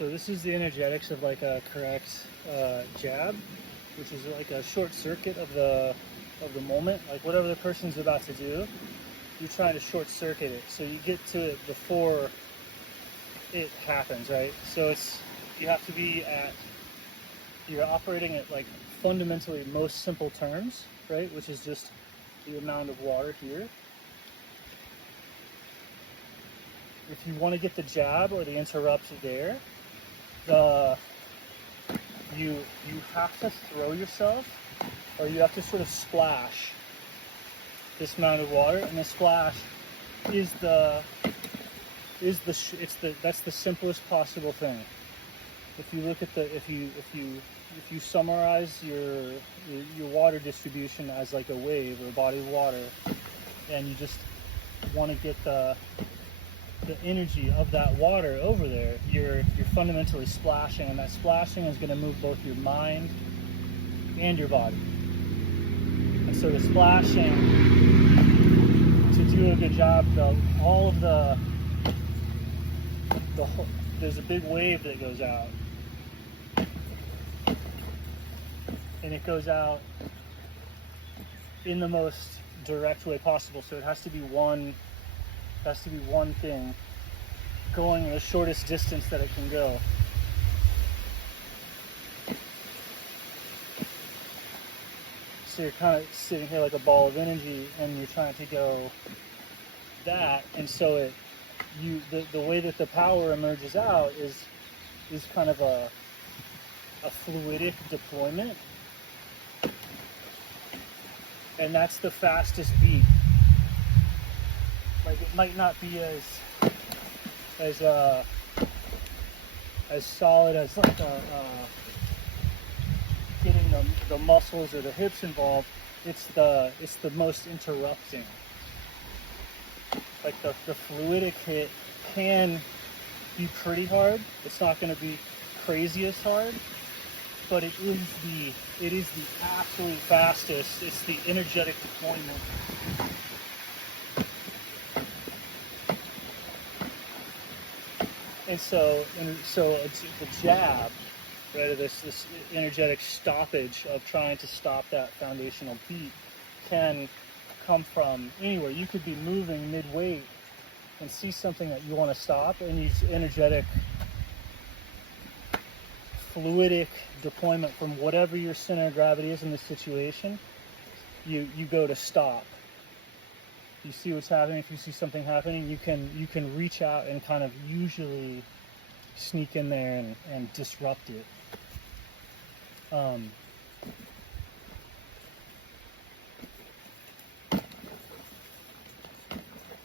So this is the energetics of like a correct jab, which is like a short circuit of the moment. Like whatever the person's about to do, you're trying to short circuit it, so you get to it before it happens, right? So you have to be you're operating at like fundamentally most simple terms, right? Which is just the amount of water here. If you want to get the jab or the interrupt there, you have to throw yourself, or you have to sort of splash this amount of water, and the splash that's the simplest possible thing. If you look at if you summarize your water distribution as like a wave or a body of water, and you just want to get the energy of that water over there, you're fundamentally splashing, and that splashing is going to move both your mind and your body. And so the splashing, to do a good job, there's a big wave that goes out, and it goes out in the most direct way possible. So it has to be one thing going the shortest distance that it can go. So you're kind of sitting here like a ball of energy, and you're trying to go that, and so the way that the power emerges out is kind of a fluidic deployment, and that's the fastest beat. Like it might not be as solid as like getting the muscles or the hips involved. It's the most interrupting. Like the fluidic hit can be pretty hard. It's not going to be craziest hard, but it is the absolute fastest. It's the energetic deployment. And so the jab, right, this energetic stoppage of trying to stop that foundational beat can come from anywhere. You could be moving mid-weight and see something that you want to stop, and use energetic, fluidic deployment from whatever your center of gravity is in the situation. You go to stop. You see what's happening. If you see something happening, you can reach out and kind of usually sneak in there and disrupt it.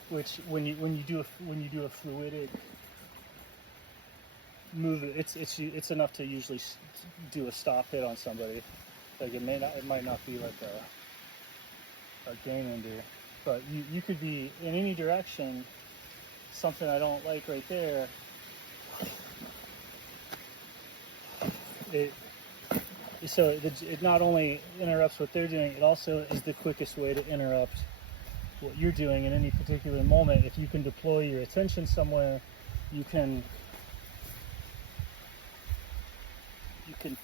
Which when you do a fluidic move, it's enough to usually do a stop hit on somebody. Like it might not be like a game ender. But you could be in any direction. Something I don't like right there. It not only interrupts what they're doing, it also is the quickest way to interrupt what you're doing in any particular moment. If you can deploy your attention somewhere, you can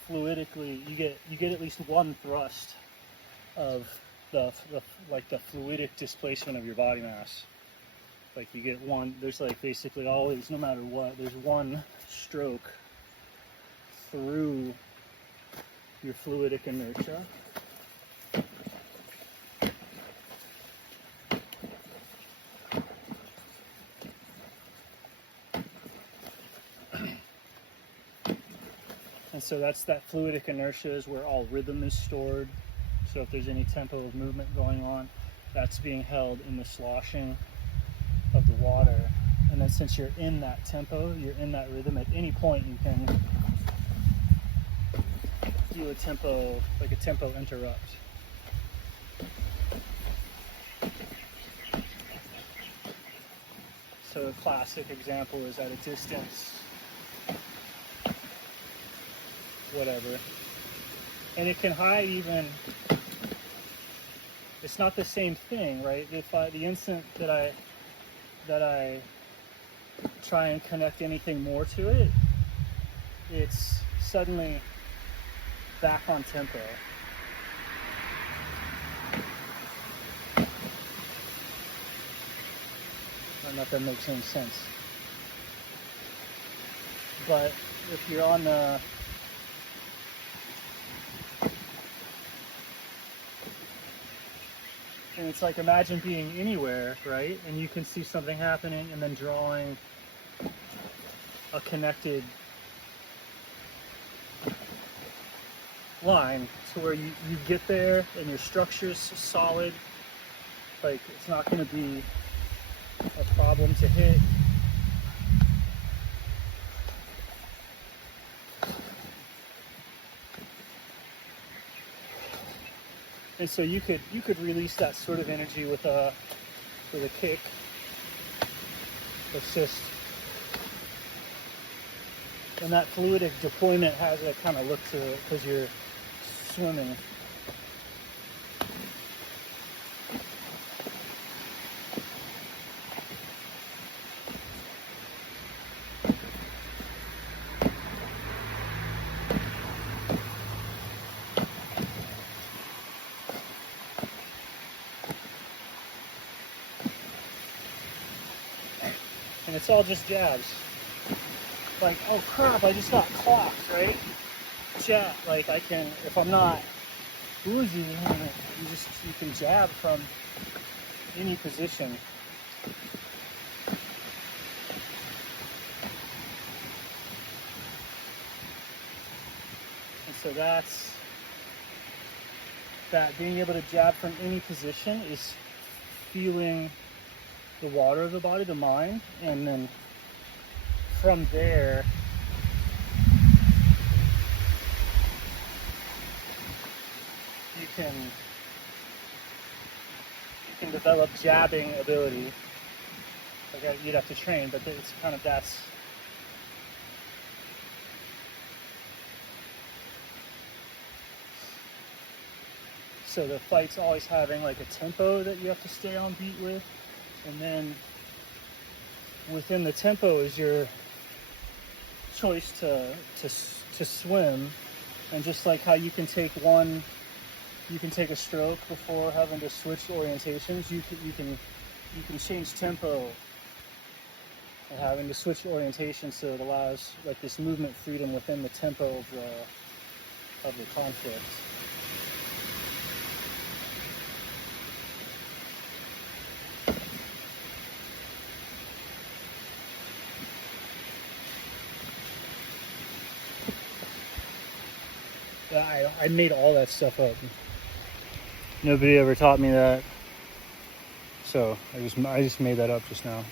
fluidically, you get at least one thrust of the fluidic displacement of your body mass. Like you get one, there's like basically always, no matter what, there's one stroke through your fluidic inertia. And so that fluidic inertia is where all rhythm is stored. So if there's any tempo of movement going on, that's being held in the sloshing of the water. And then since you're in that tempo, you're in that rhythm, at any point you can do a tempo interrupt. So a classic example is at a distance, whatever. And it can hide even, it's not the same thing, right? If the instant that I try and connect anything more to it, it's suddenly back on tempo. I don't know if that makes any sense. But if you're on the and it's like, imagine being anywhere, right? And you can see something happening and then drawing a connected line to where you get there and your structure's solid. Like, it's not going to be a problem to hit. And so you could release that sort of energy with a kick. It's just, and that fluidic deployment has a kind of look to it because you're swimming. And it's all just jabs. Like, oh crap, I just got clocked, right? Jab, like I can, if I'm not bougie, you can jab from any position. And so that's that, being able to jab from any position is feeling the water of the body, the mind, and then from there you can develop jabbing ability. Like, you'd have to train, but it's kind of, that's so the fight's always having like a tempo that you have to stay on beat with, and then within the tempo is your choice to swim. And just like how you can take a stroke before having to switch orientations, you can change tempo and having to switch orientation, so it allows like this movement freedom within the tempo of the conflict. Yeah, I made all that stuff up. Nobody ever taught me that, so I just made that up just now.